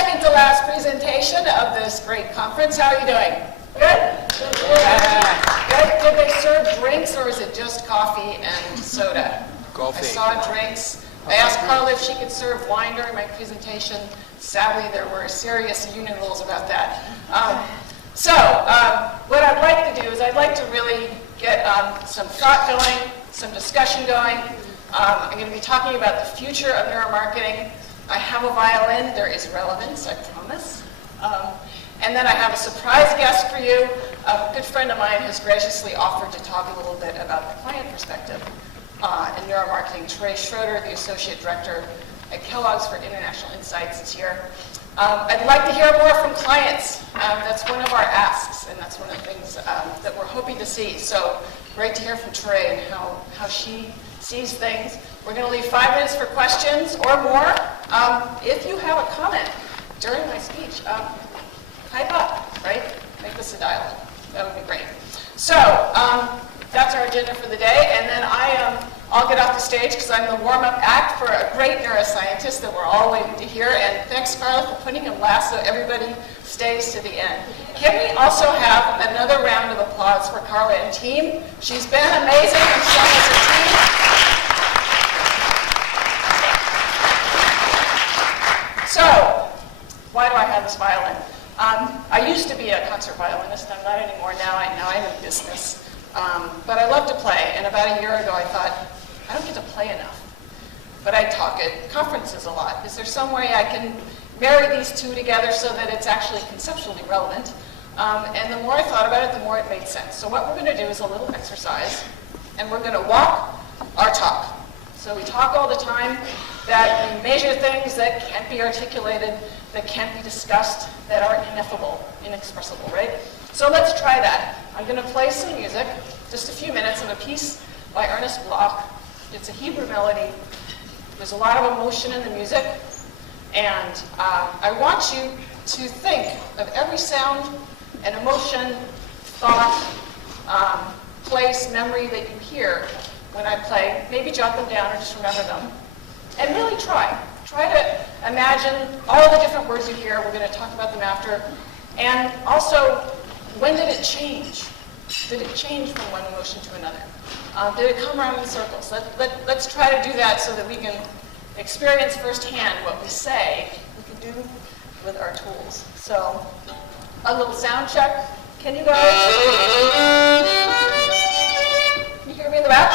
second to last presentation of this great conference. How are you doing? Good? Good. Did they serve drinks or is it just coffee and soda? Coffee. I saw drinks. I asked Carla if she could serve wine during my presentation. Sadly, there were serious union rules about that. What I'd like to do is I'd like to really get some thought going, some discussion going. I'm going to be talking about the future of neuromarketing. I have a violin. There is relevance, I promise. And then I have a surprise guest for you. A good friend of mine has graciously offered to talk a little bit about the client perspective in neuromarketing. Trey Schroeder, the Associate Director at Kellogg's for International Insights, is here. I'd like to hear more from clients. That's one of our asks, and that's one of the things that we're hoping to see. So great to hear from Trey and how she sees things. We're going to leave 5 minutes for questions or more. If you have a comment during my speech, type up, right? Make this a dialogue. That would be great. So that's our agenda for the day, and then I'll get off the stage because I'm the warm-up act for a great neuroscientist that we're all waiting to hear. And thanks, Carla, for putting him last so everybody stays to the end. Can we also have another round of applause for Carla and team? She's been amazing and shown us a team. So, why do I have this violin? I used to be a concert violinist. I'm not anymore now. I'm in business. But I love to play. And about a year ago, I thought, I don't get to play enough. But I talk at conferences a lot. Is there some way I can marry these two together so that it's actually conceptually relevant? And the more I thought about it, the more it made sense. So what we're going to do is a little exercise. And we're going to walk our talk. So we talk all the time that we measure things that can't be articulated, that can't be discussed, that are ineffable, inexpressible, right? So let's try that. I'm going to play some music, just a few minutes of a piece by Ernest Bloch. It's a Hebrew melody. There's a lot of emotion in the music. And I want you to think of every sound and emotion, thought, place, memory that you hear when I play. Maybe jot them down or just remember them. And really try. Try to imagine all the different words you hear. We're going to talk about them after. And also, when did it change? Did it change from one emotion to another? Did it come around in circles? Let's try to do that so that we can experience firsthand what we say we can do with our tools. So, a little sound check. Can you guys? Can you hear me in the back?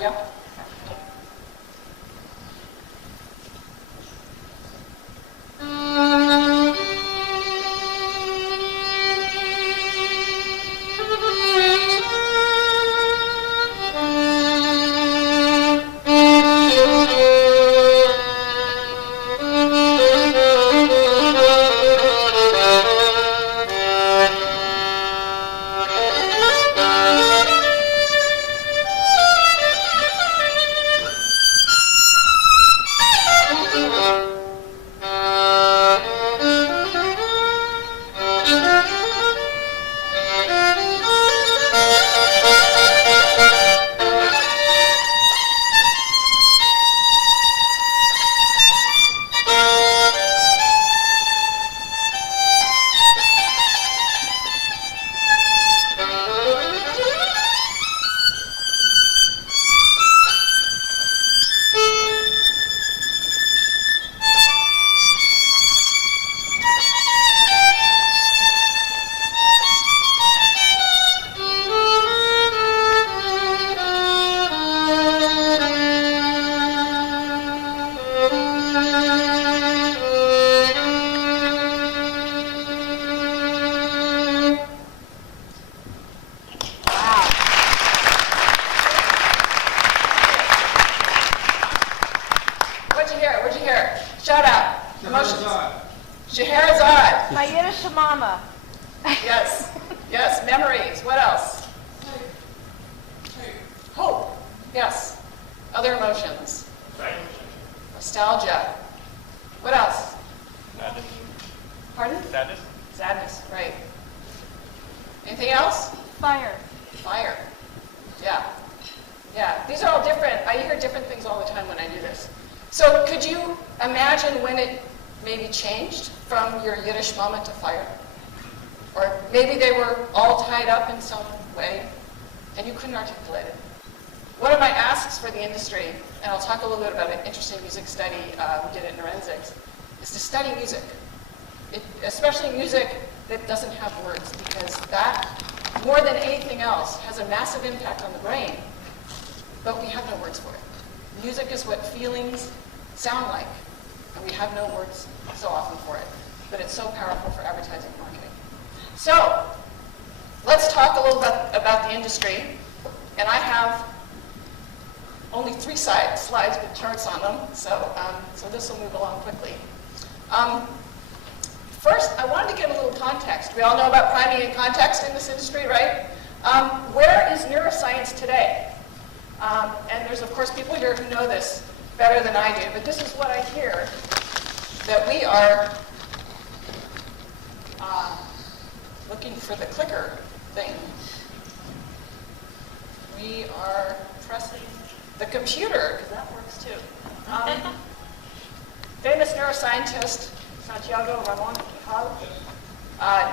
Yeah. Shout out. Emotions. Scheherazade. Hayida Shamama. Yes. Yes. Memories. What else? Hope. Yes. Other emotions. Nostalgia. What else? Sadness. Pardon? Sadness. Sadness. Right. Anything else? Fire. Fire. Yeah. Yeah. These are all different. I hear different things all the time when I do this. So could you imagine when it maybe changed from your Yiddish mama to fire. Or maybe they were all tied up in some way and you couldn't articulate it. One of my asks for the industry, and I'll talk a little bit about an interesting music study we did at Forensics, is to study music. Especially music that doesn't have words, because that, more than anything else, has a massive impact on the brain, but we have no words for it. Music is what feelings sound like, and we have no words so often for it, but it's so powerful for advertising and marketing. So, let's talk a little bit about the industry, and I have only 3 slides with charts on them, so this will move along quickly. First, I wanted to give a little context. We all know about priming and context in this industry, right? Where is neuroscience today? And there's, of course, people here who know this better than I do, but this is what I hear, that we are looking for the clicker thing. We are pressing the computer, because that works too. Famous neuroscientist, Santiago Ramon Quijal.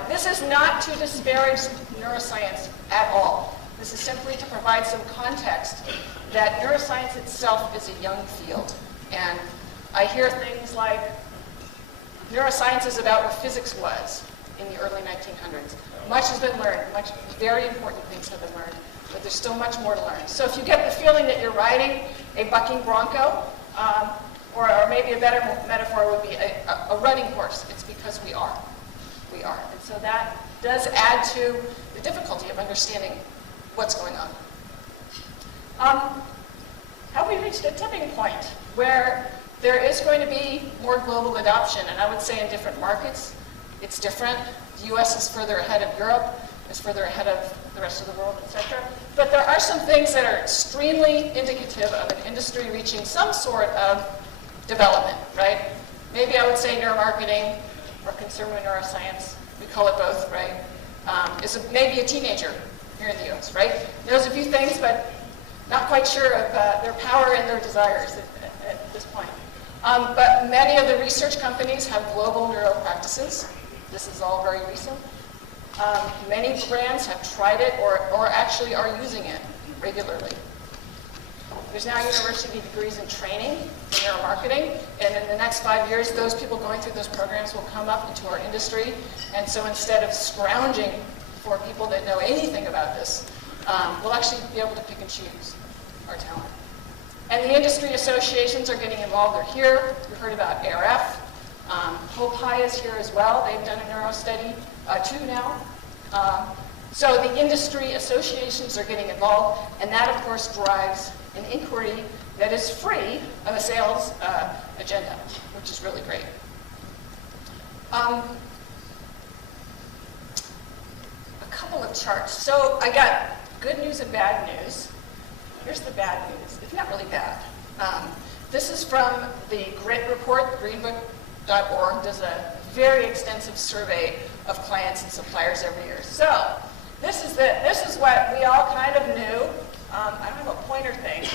This is not to disparage neuroscience at all. This is simply to provide some context that neuroscience itself is a young field. And I hear things like, neuroscience is about where physics was in the early 1900s. Much has been learned, very important things have been learned, but there's still much more to learn. So if you get the feeling that you're riding a bucking bronco, or maybe a better metaphor would be a running horse, it's because we are. We are. And so that does add to the difficulty of understanding what's going on. Have we reached a tipping point where there is going to be more global adoption? And I would say in different markets, it's different. The US is further ahead of Europe, is further ahead of the rest of the world, etc. But there are some things that are extremely indicative of an industry reaching some sort of development, right? Maybe I would say neuromarketing or consumer neuroscience, we call it both, right? Is maybe a teenager here in the US, right? Knows a few things, but not quite sure of their power and their desires at this point. But many of the research companies have global neuro practices. This is all very recent. Many brands have tried it or actually are using it regularly. There's now university degrees in training in neuromarketing, and in the next 5 years, those people going through those programs will come up into our industry. And so instead of scrounging for people that know anything about this, we'll actually be able to pick and choose our talent. And the industry associations are getting involved. They're here. We heard about ARF. Hope High is here as well. They've done a neuro study, 2 now. So the industry associations are getting involved, and that, of course, drives an inquiry that is free of a sales agenda, which is really great. A couple of charts. So I got good news and bad news. Here's the bad news. It's not really bad. This is from the GRIT report, greenbook.org, does a very extensive survey of clients and suppliers every year. So this is what we all kind of knew. I don't have a pointer thing,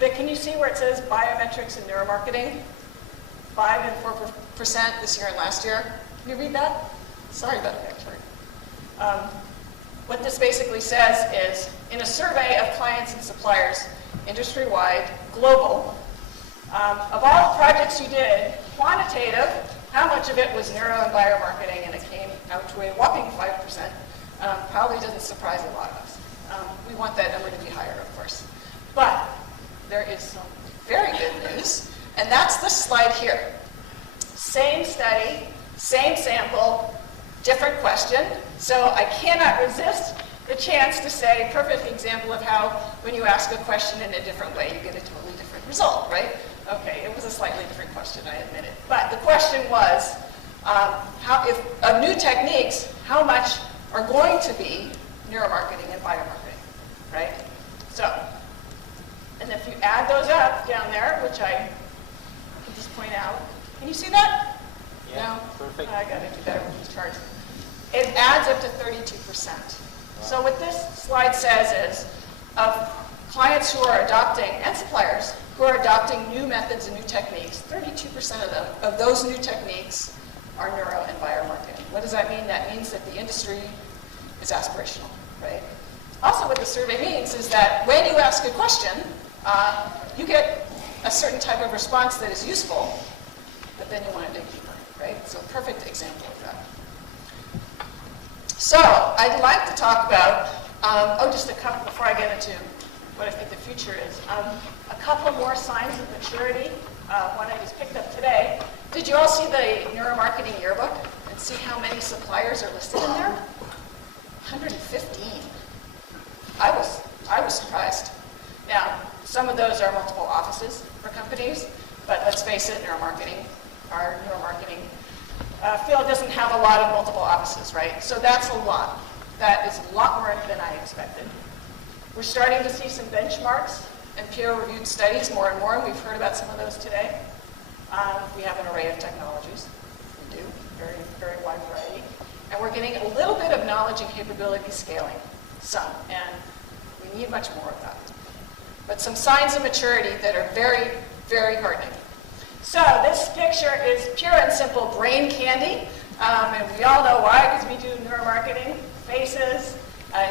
but can you see where it says biometrics and neuromarketing? 5 and 4% this year and last year. Can you read that? Sorry about that chart. What this basically says is, in a survey of clients and suppliers, industry-wide, global, of all the projects you did, quantitative, how much of it was neuro and biomarketing, and it came out to a whopping 5%. Probably doesn't surprise a lot of us. We want that number to be higher, of course. But there is some very good news, and that's this slide here. Same study, same sample, different question. So I cannot resist the chance to say, perfect example of how when you ask a question in a different way, you get a totally different result, right? Okay, it was a slightly different question, I admit it. But the question was, of new techniques, how much are going to be neuromarketing and biomarketing, right? So, and if you add those up down there, which I can just point out, can you see that? Yeah, no? perfect. I got to do better with these charts. It adds up to 32%. Wow. So what this slide says is, of clients who are adopting, and suppliers, who are adopting new methods and new techniques. 32% of those new techniques are neuro and biomarketing. What does that mean? That means that the industry is aspirational, right? Also, what the survey means is that when you ask a question, you get a certain type of response that is useful, but then you want to dig deeper, right? So a perfect example of that. So I'd like to talk about, just a couple, before I get into what I think the future is, a couple more signs of maturity. One I just picked up today. Did you all see the neuromarketing yearbook and see how many suppliers are listed in there? 115. I was surprised. Now, some of those are multiple offices for companies, but let's face it, our neuromarketing field doesn't have a lot of multiple offices, right? So that's a lot. That is a lot more than I expected. We're starting to see some benchmarks and peer-reviewed studies more and more, and we've heard about some of those today. We have an array of technologies. We do, very, very wide variety. And we're getting a little bit of knowledge and capability scaling, some, and we need much more of that. But some signs of maturity that are very, very heartening. So this picture is pure and simple brain candy, and we all know why, because we do neuromarketing, faces,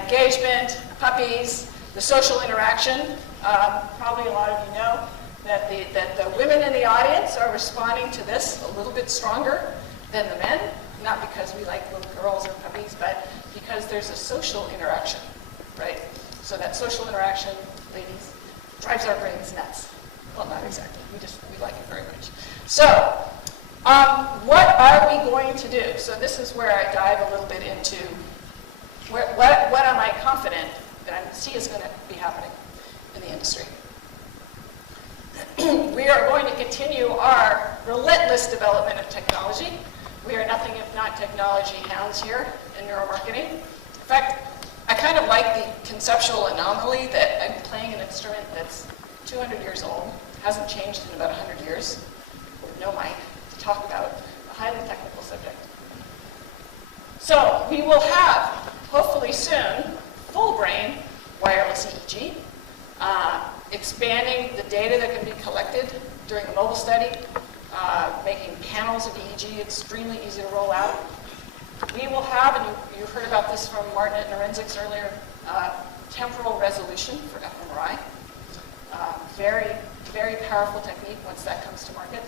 engagement, puppies, the social interaction. Probably a lot of you know that the women in the audience are responding to this a little bit stronger than the men, not because we like little girls or puppies, but because there's a social interaction, right? So that social interaction, ladies, drives our brains nuts. Well, not exactly. We like it very much. So, what are we going to do? So this is where I dive a little bit into what am I confident that I see is going to be happening in the industry. We are going to continue our relentless development of technology. We are nothing if not technology hounds here in neuromarketing. In fact, I kind of like the conceptual anomaly that I'm playing an instrument that's 200 years old, hasn't changed in about 100 years, with no mic to talk about a highly technical subject. So we will have, hopefully soon, full brain wireless EEG, expanding the data that can be collected during a mobile study, making panels of EEG extremely easy to roll out. We will have, and you heard about this from Martin at Neurensics earlier, temporal resolution for fMRI. Very, very powerful technique once that comes to market.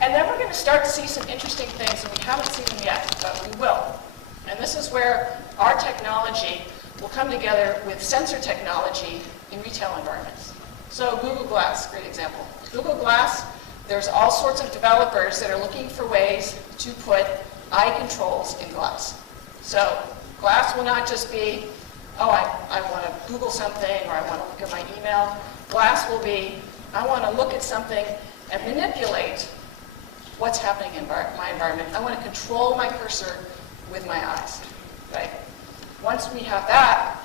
And then we're going to start to see some interesting things, and we haven't seen them yet, but we will. And this is where our technology will come together with sensor technology in retail environments. So Google Glass, great example. Google Glass, there's all sorts of developers that are looking for ways to put eye controls in glass. So glass will not just be, oh, I want to Google something, or I want to look at my email. Glass will be, I want to look at something and manipulate what's happening in my environment. I want to control my cursor with my eyes, right? Once we have that,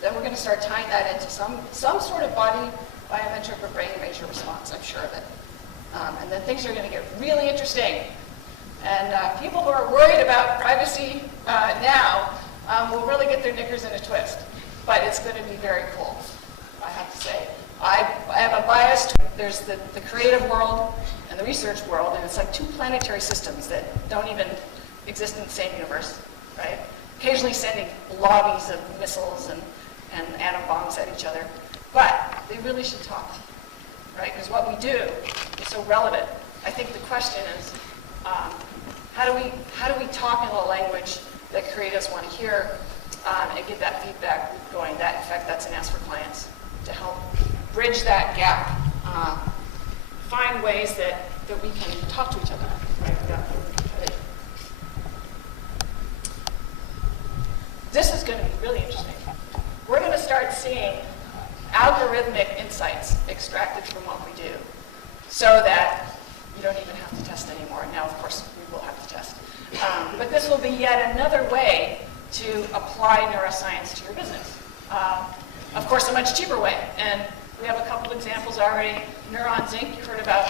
then we're going to start tying that into some sort of body biometric or brain major response, I'm sure of it. And then things are going to get really interesting. And people who are worried about privacy now will really get their knickers in a twist. But it's going to be very cool, I have to say. I have a bias to, there's the creative world and the research world, and it's like two planetary systems that don't even exist in the same universe, right? Occasionally sending lobbies of missiles and atom bombs at each other. But they really should talk, right? Because what we do is so relevant. I think the question is, how do we talk in a language that creators want to hear and get that feedback going? In fact, that's an ask for clients to help bridge that gap, find ways that we can talk to each other. Right? This is going to be really interesting. We're going to start seeing algorithmic insights extracted from what we do so that you don't even have to test anymore. Now, of course, we will have to test. But this will be yet another way to apply neuroscience to your business. Of course, a much cheaper way. And we have a couple examples already. Neurons Inc., you heard about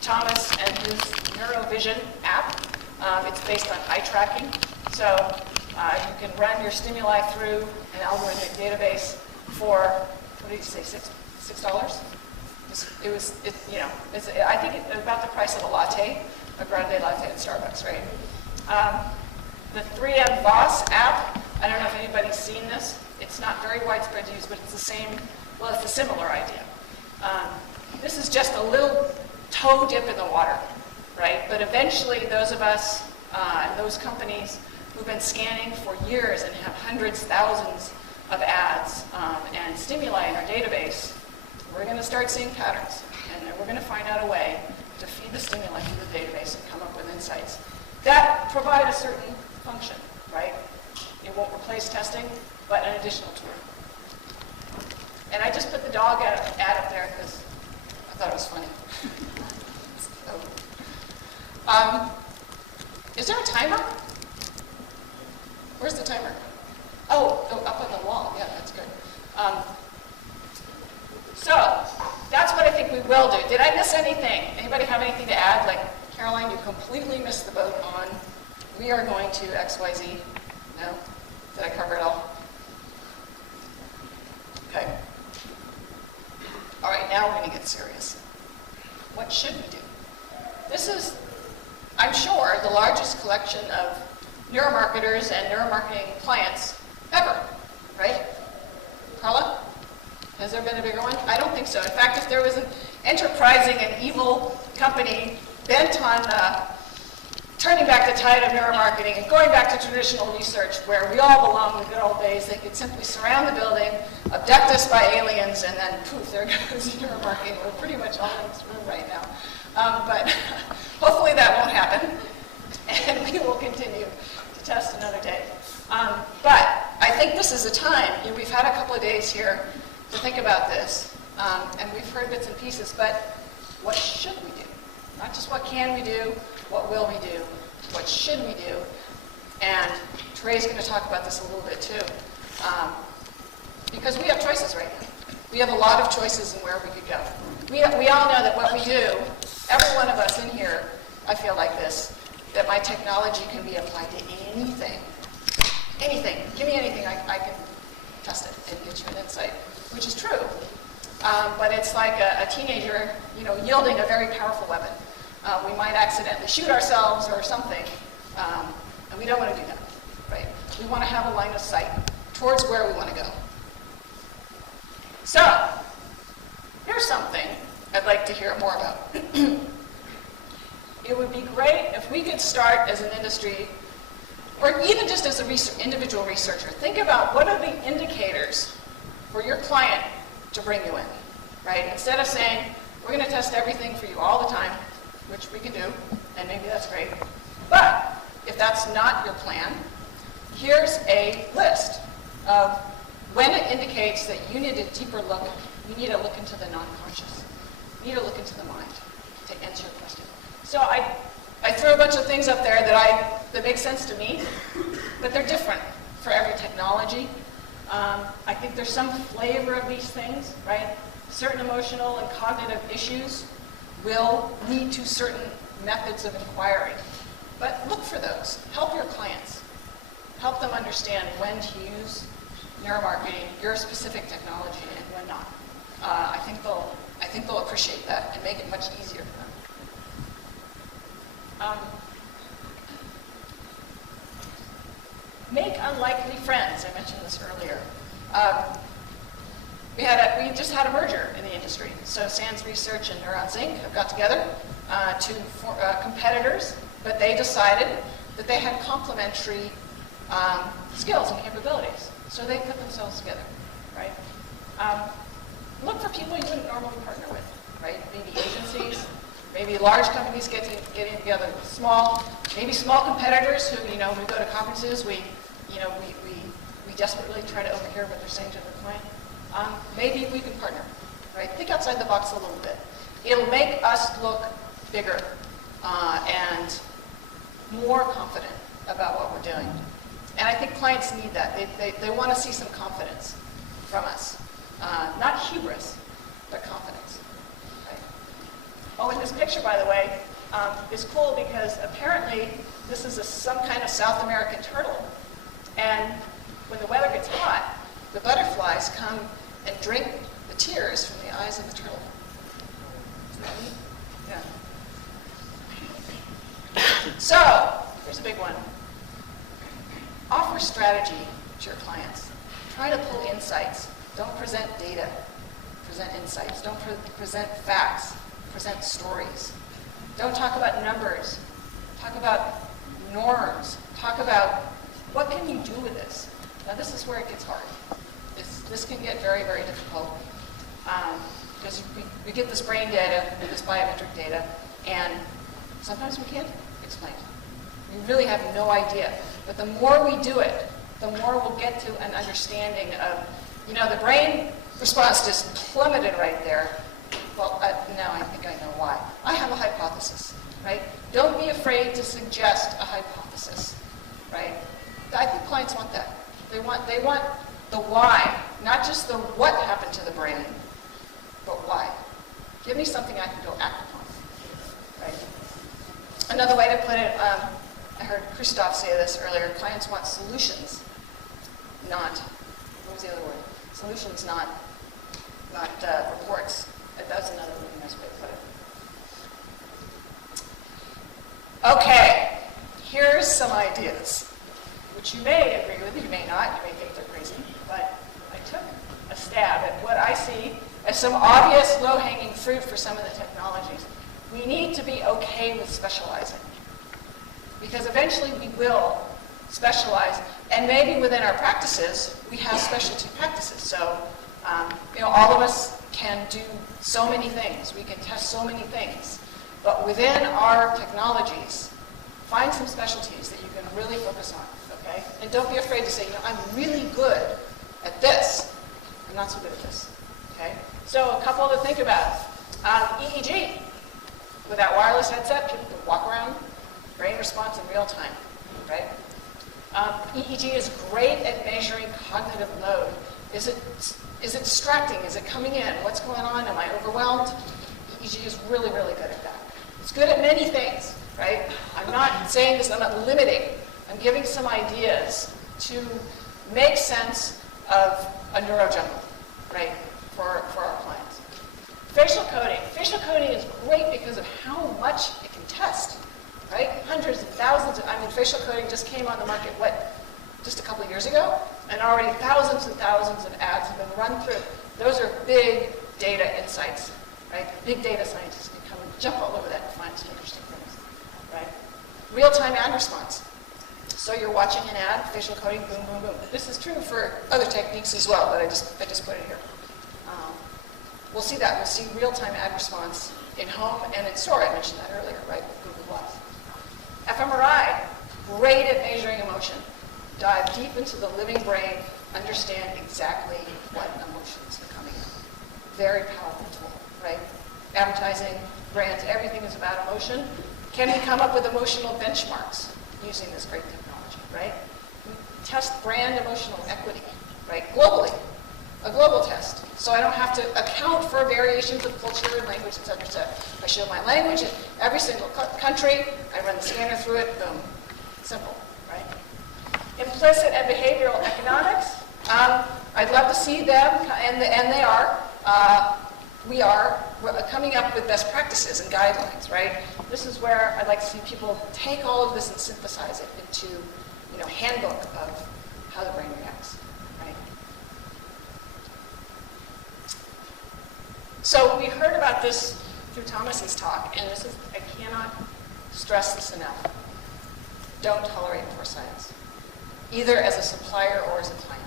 Thomas and his NeuroVision app. It's based on eye tracking. So you can run your stimuli through an algorithmic database for, what did you say, $6? I think it's about the price of a latte, a grande latte at Starbucks, right? The 3M Boss app, I don't know if anybody's seen this. It's not very widespread use, but it's the same, well, it's a similar idea. This is just a little toe dip in the water, right? But eventually those of us, those companies who've been scanning for years and have hundreds, thousands of ads and stimuli in our database, we're going to start seeing patterns. And we're going to find out a way to feed the stimuli through the database and come up with insights that provide a certain function, right? It won't replace testing, but an additional tool. And I just put the dog ad up there because I thought it was funny. Is there a timer? Where's the timer? Oh, up on the wall. Yeah, that's good. So that's what I think we will do. Did I miss anything? Anybody have anything to add? Like, Caroline, you completely missed the boat on we are going to XYZ. No? Did I cover it all? Okay. All right, now we're going to get serious. What should we do? This is, I'm sure, the largest collection of neuromarketers and neuromarketing clients ever, right? Carla? Has there been a bigger one? I don't think so. In fact, if there was an enterprising and evil company bent on turning back the tide of neuromarketing and going back to traditional research where we all belong in the good old days, they could simply surround the building, abduct us by aliens, and then poof, there goes neuromarketing. We're pretty much all in this room right now. But hopefully that won't happen, and we will continue to test another day. But I think this is a time, we've had a couple of days here to think about this, and we've heard bits and pieces, but what should we do? Not just what can we do, what will we do, what should we do? And Trey's going to talk about this a little bit too, because we have choices right now. We have a lot of choices in where we could go. We all know that what we do, every one of us in here, I feel like this, that my technology can be applied to anything. Anything. Give me anything, I can test it and get you an insight, which is true. But it's like a teenager, yielding a very powerful weapon. We might accidentally shoot ourselves or something, and we don't want to do that, right? We want to have a line of sight towards where we want to go. So, here's something I'd like to hear more about. It would be great if we could start as an industry, or even just as an individual researcher, think about what are the indicators for your client to bring you in, right? Instead of saying, we're going to test everything for you all the time, which we can do, and maybe that's great. But if that's not your plan, here's a list of when it indicates that you need a deeper look, you need to look into the non-conscious. You need to look into the mind to answer your question. So I threw a bunch of things up there that make sense to me, but they're different for every technology. I think there's some flavor of these things, right? Certain emotional and cognitive issues will lead to certain methods of inquiry. But look for those. Help your clients. Help them understand when to use neuromarketing, your specific technology, and when not. I think they'll appreciate that and make it much easier for them. Make unlikely friends. I mentioned this earlier. We just had a merger in the industry. So Sands Research and Neurons Inc. have got together, two competitors, but they decided that they had complementary skills and capabilities. So they put themselves together, right? Look for people you wouldn't normally partner with, right? Maybe agencies, maybe large companies getting together. Maybe small competitors who, we go to conferences, we desperately try to overhear what they're saying to their client. Maybe we can partner, right? Think outside the box a little bit. It'll make us look bigger and more confident about what we're doing. And I think clients need that. They want to see some confidence from us. Not hubris, but confidence. Right? Oh, and this picture, by the way, is cool because apparently this is some kind of South American turtle. And when the weather gets hot, the butterflies come and drink the tears from the eyes of the turtle. clients. Try to pull insights. Don't present data. Present insights. Don't present facts. Present stories. Don't talk about numbers. Talk about norms. Talk about what can you do with this. Now this is where it gets hard. This can get very, very difficult because we get this brain data and this biometric data, and sometimes we can't explain it. We really have no idea. But the more we do it, the more we'll get to an understanding of, the brain response just plummeted right there. Well, now I think I know why. I have a hypothesis, right? Don't be afraid to suggest a hypothesis, right? I think clients want that. They want the why, not just the what happened to the brain, but why. Give me something I can go act upon, right? Another way to put it, I heard Christoph say this earlier, clients want solutions, not, what was the other word? Solutions, not reports. That's another really nice way to put it. Okay, here's some ideas, which you may agree with, you may not, you may think they're crazy, but I took a stab at what I see as some obvious low-hanging fruit for some of the technologies. We need to be okay with specializing, because eventually we will specialize, and maybe within our practices, we have specialty practices. So, all of us can do so many things. We can test so many things. But within our technologies, find some specialties that you can really focus on, okay? And don't be afraid to say, I'm really good at this. I'm not so good at this, okay? So a couple to think about. EEG. With that wireless headset, people can walk around, brain response in real time, right? EEG is great at measuring cognitive load. Is it distracting? Is it coming in? What's going on? Am I overwhelmed? EEG is really, really good at that. It's good at many things, right? I'm not saying this, I'm not limiting. I'm giving some ideas to make sense of a neurojungle, right, for our clients. Facial coding. Facial coding is great because of how much it can test, right? Hundreds of thousands facial coding just came on the market, just a couple of years ago? And already thousands and thousands of ads have been run through. Those are big data insights, right? Big data scientists can come and jump all over that and find some interesting things, right? Real-time ad response. So you're watching an ad, facial coding, boom, boom, boom. This is true for other techniques as well, but I just put it here. We'll see that. We'll see real-time ad response in home and in store. I mentioned that earlier, right, with Google Glass. fMRI, great at measuring emotion. Dive deep into the living brain, understand exactly what emotions are coming in. Very powerful tool, right? Advertising, brands, everything is about emotion. Can we come up with emotional benchmarks using this great technology, right? We test brand emotional equity, right? Globally, a global test. So I don't have to account for variations of culture and language, et cetera, et cetera. I show my language in every single country. I run the scanner through it, boom. Simple, right? Implicit and behavioral economics. I'd love to see them, and they are. We're coming up with best practices and guidelines, right? This is where I'd like to see people take all of this and synthesize it into, handbook of how the brain reacts, right? So we heard about this through Thomas's talk, and I cannot stress this enough. Don't tolerate poor science, either as a supplier or as a client.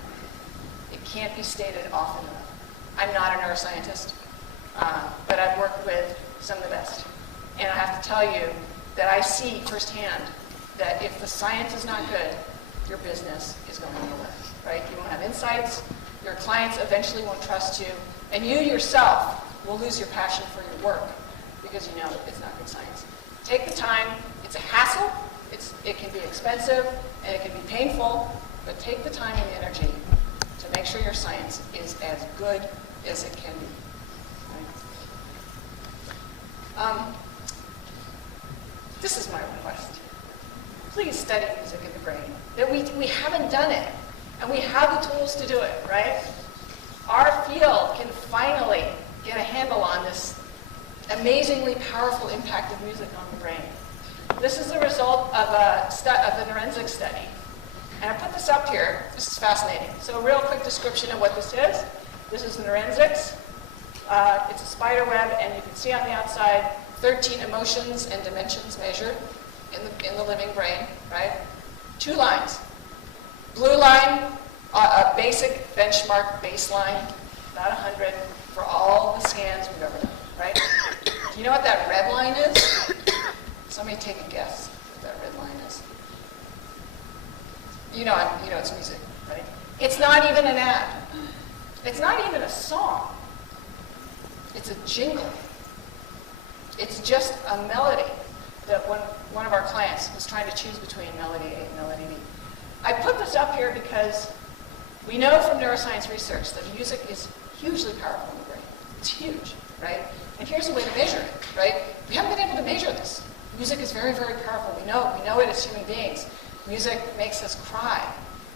It can't be stated often enough. I'm not a neuroscientist, but I've worked with some of the best. And I have to tell you that I see firsthand that if the science is not good, your business is going nowhere, right? You won't have insights, your clients eventually won't trust you, and you yourself will lose your passion for your work because you know it's not good science. Take the time. It's a hassle. It can be expensive, and it can be painful, but take the time and the energy to make sure your science is as good as it can be. Right? This is my request. Please study music in the brain. That we haven't done it, and we have the tools to do it, right? Our field can finally get a handle on this amazingly powerful impact of music on the brain. This is the result of a forensic study And I put this up here. This is fascinating. So a real quick description of what this is. This is neurensics. It's a spider web, and you can see on the outside 13 emotions and dimensions measured in the living brain, right? 2 lines. Blue line, a basic benchmark baseline, about 100 for all the scans we've ever done, right? Do you know what that red line is? Somebody take a guess what that red line is. You know it's music, right? It's not even an ad. It's not even a song. It's a jingle. It's just a melody that one of our clients was trying to choose between melody A and melody B. I put this up here because we know from neuroscience research that music is hugely powerful in the brain. It's huge, right? And here's a way to measure it, right? We haven't been able to measure this. Music is very, very powerful. We know it as human beings. Music makes us cry.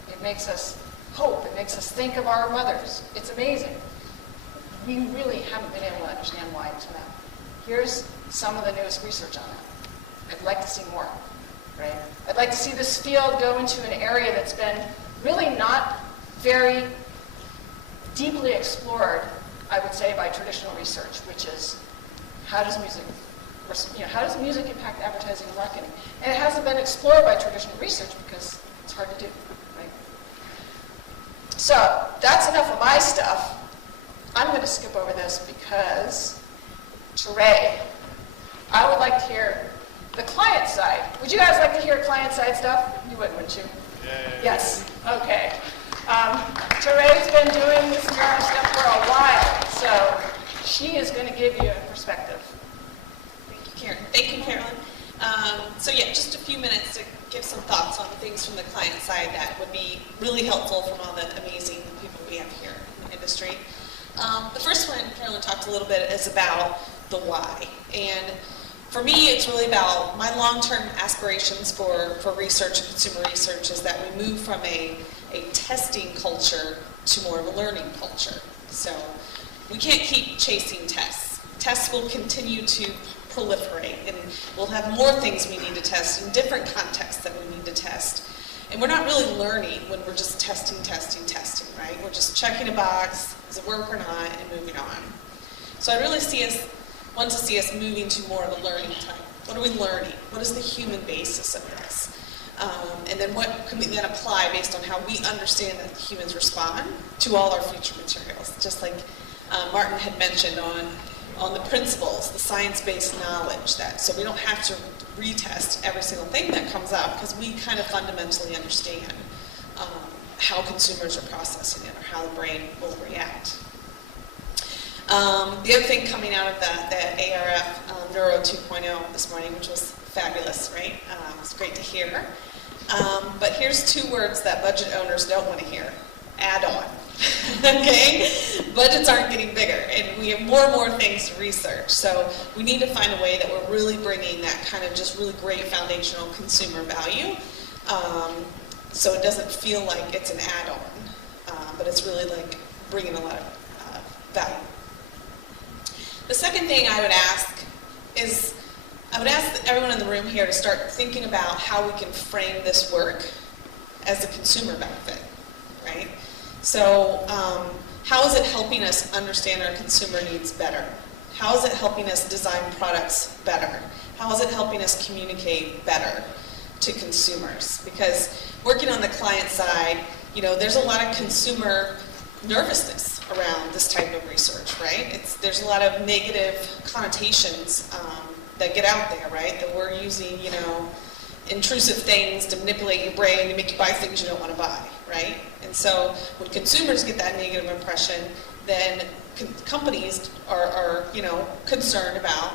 It makes us hope. It makes us think of our mothers. It's amazing. We really haven't been able to understand why until now. Here's some of the newest research on that. I'd like to see more, right? I'd like to see this field go into an area that's been really not very deeply explored, I would say, by traditional research, which is how does music impact advertising and marketing? And it hasn't been explored by traditional research because it's hard to do, right? So that's enough of my stuff. I'm going to skip over this because Teray, I would like to hear the client side. Would you guys like to hear client side stuff? You would, wouldn't you? Yeah. Yes. Okay. Teray's been doing this neuro stuff for a while, so she is going to give you a perspective. Thank you, Karen. Thank you, Carolyn. So yeah, just a few minutes to give some thoughts on things from the client side that would be really helpful from all the amazing people we have here in the industry. The first one, Carolyn talked a little bit, is about the why. And for me, it's really about my long-term aspirations for research and consumer research is that we move from a testing culture to more of a learning culture. So we can't keep chasing tests. Tests will continue to proliferate, and we'll have more things we need to test in different contexts that we need to test. And we're not really learning when we're just testing, right? We're just checking a box, does it work or not, and moving on. So I really want to see us moving to more of a learning type. What are we learning? What is the human basis of this? And then what can we then apply based on how we understand that humans respond to all our future materials? Just like Martin had mentioned on the principles, the science-based knowledge, so we don't have to retest every single thing that comes up because we kind of fundamentally understand how consumers are processing it or how the brain will react. The other thing coming out of the ARF Neuro 2.0 this morning, which was fabulous, right? It's great to hear. But here's 2 words that budget owners don't want to hear. Add-on. Okay? Budgets aren't getting bigger, and we have more and more things to research. So we need to find a way that we're really bringing that kind of just really great foundational consumer value, so it doesn't feel like it's an add-on, but it's really like bringing a lot of value. The second thing I would ask is, I would ask everyone in the room here to start thinking about how we can frame this work as a consumer benefit, right? So how is it helping us understand our consumer needs better? How is it helping us design products better? How is it helping us communicate better to consumers? Because working on the client side, there's a lot of consumer nervousness around this type of research, right? There's a lot of negative connotations that get out there, right? That we're using, intrusive things to manipulate your brain to make you buy things you don't want to buy, right? And so when consumers get that negative impression, then companies are concerned about,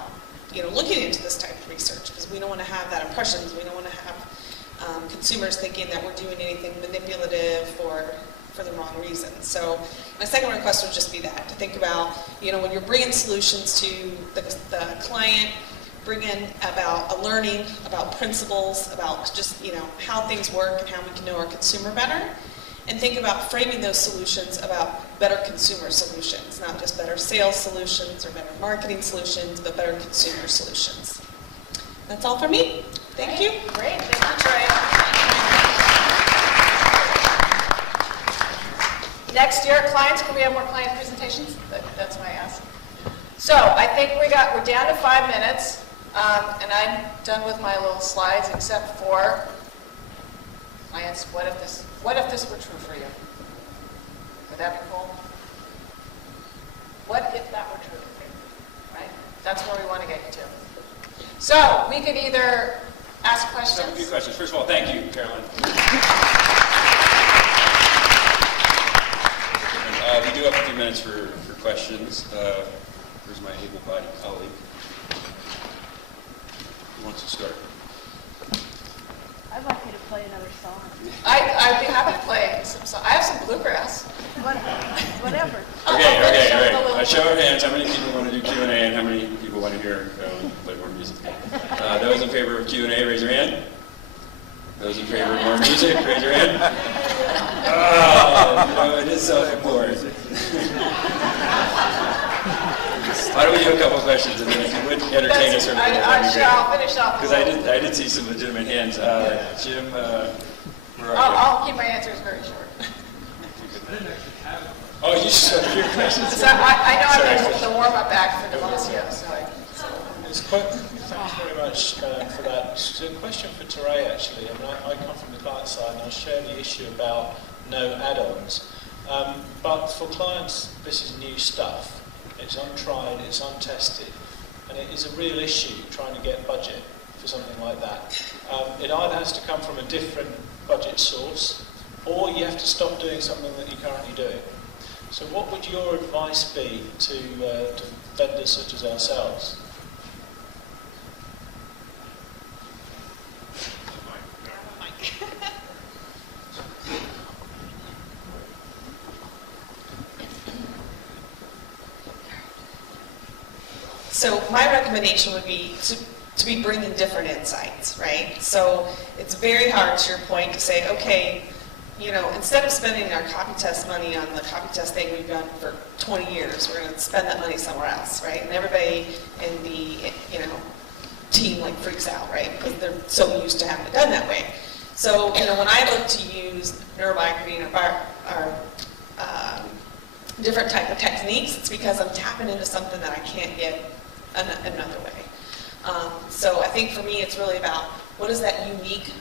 looking into this type of research because we don't want to have that impression. We don't want to have consumers thinking that we're doing anything manipulative or for the wrong reasons. So my second request would just be that, to think about, when you're bringing solutions to the client, bring in about learning, about principles, about just, how things work and how we can know our consumer better, and think about framing those solutions about better consumer solutions, not just better sales solutions or better marketing solutions, but better consumer solutions. That's all for me. Thank you. Great. Thank you, Trey. Next year, clients, can we have more client presentations? That's my ask. So I think we're down to 5 minutes, and I'm done with my little slides, except for clients. What if this were true for you? Would that be cool? What if that were true for you? Right? That's where we want to get you to. So we could either ask questions. So a few questions. First of all, thank you, Carolyn. We do have a few minutes for questions. Where's my able-bodied colleague? Who wants to start? I'd like you to play another song. I'd be happy to play some songs. I have some bluegrass. Whatever. Okay, I'll finish up all with a right. little- Show of hands, how many people want to do Q&A and how many people want to hear play more music? Those in favor of Q&A, raise your hand. Those in favor of more music, raise your hand. Oh, it is self-important. Why don't we do a couple questions and then if you would entertain us or that'd be great. I'll finish off. Because I did see some legitimate hands. Jim, where are I'll keep my answers very short. you? Oh, you should have your questions. So I know Sorry. I'm the warm-up act for Demasio, so Thanks very much for that. It's a question for Teray, actually. I mean, I come from the client side, and I share the issue about no add-ons. But for clients, this is new stuff. It's untried, it's untested, and it is a real issue trying to get budget for something like that. It either has to come from a different budget source, or you have to stop doing something that you're currently doing. So what would your advice be to vendors such as ourselves? So my recommendation would be to be bringing different insights, right? So it's very hard, to your point, to say, okay, you know, instead of spending our copy test money on the copy test thing we've done for 20 years, we're going to spend that money somewhere else, right? And everybody in the, team like freaks out, right? Because they're so used to having it done that way. So, when I look to use neuromarketing or different type of techniques, it's because I'm tapping into something that I can't get another way. So I think for me, it's really about what is that unique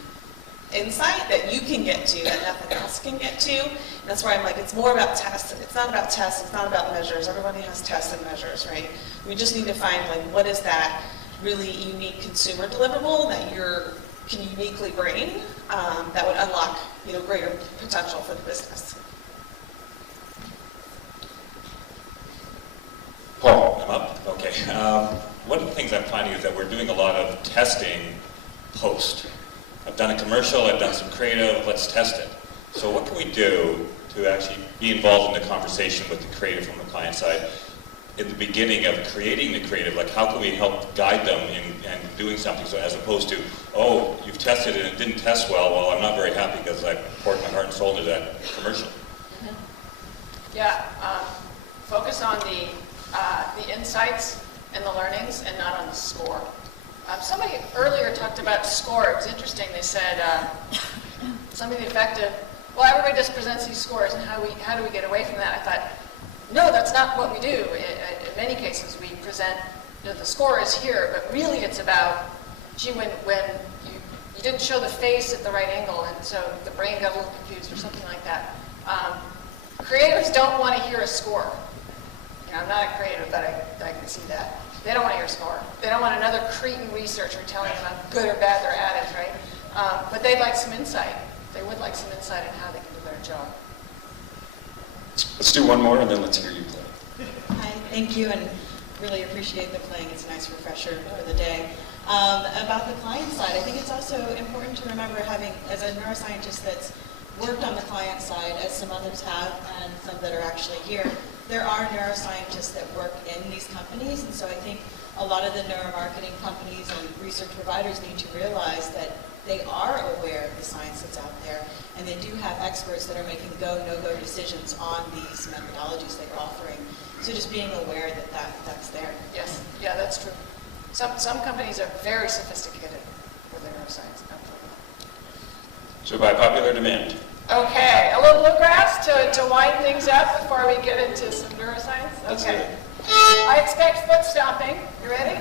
insight that you can get to that nothing else can get to. And that's why I'm like, it's more about tests. It's not about tests. It's not about measures. Everybody has tests and measures, right? We just need to find like what is that really unique consumer deliverable that you can uniquely bring that would unlock greater potential for the business. Paul, I'm up? Okay. One of the things I'm finding is that we're doing a lot of testing post. I've done a commercial, I've done some creative, let's test it. So what can we do to actually be involved in the conversation with the creative from the client side in the beginning of creating the creative? Like how can we help guide them in doing something, so as opposed to, oh, you've tested it and it didn't test well, I'm not very happy because I poured my heart and soul into that commercial. Mm-hmm. Yeah, focus on the insights and the learnings and not on the score. Somebody earlier talked about score. It was interesting. They said something to the effect of, well, everybody just presents these scores, and how do we get away from that? I thought, no, that's not what we do. In many cases, we present, the score is here, but really it's about, gee, when you didn't show the face at the right angle, and so the brain got a little confused or something like that. Creators don't want to hear a score. I'm not a creative, but I can see that. They don't want to hear a score. They don't want another cretin researcher telling them how good or bad their ad is, right? But they'd like some insight. They would like some insight on how they can do their job. Let's do one more and then let's hear you play. Hi, thank you, and really appreciate the playing. It's a nice refresher for the day. About the client side, I think it's also important to remember, having, as a neuroscientist that's worked on the client side, as some others have, and some that are actually here, there are neuroscientists that work in these companies, and so I think a lot of the neuromarketing companies and research providers need to realize that they are aware of the science that's out there, and they do have experts that are making go, no-go decisions on these methodologies they're offering. So just being aware that that's there. Yes, yeah, that's true. Some companies are very sophisticated with their neuroscience. So by popular demand, Okay, a little bluegrass to wind things up before we get into some neuroscience? Let's Okay. do it. I expect foot stomping. You ready?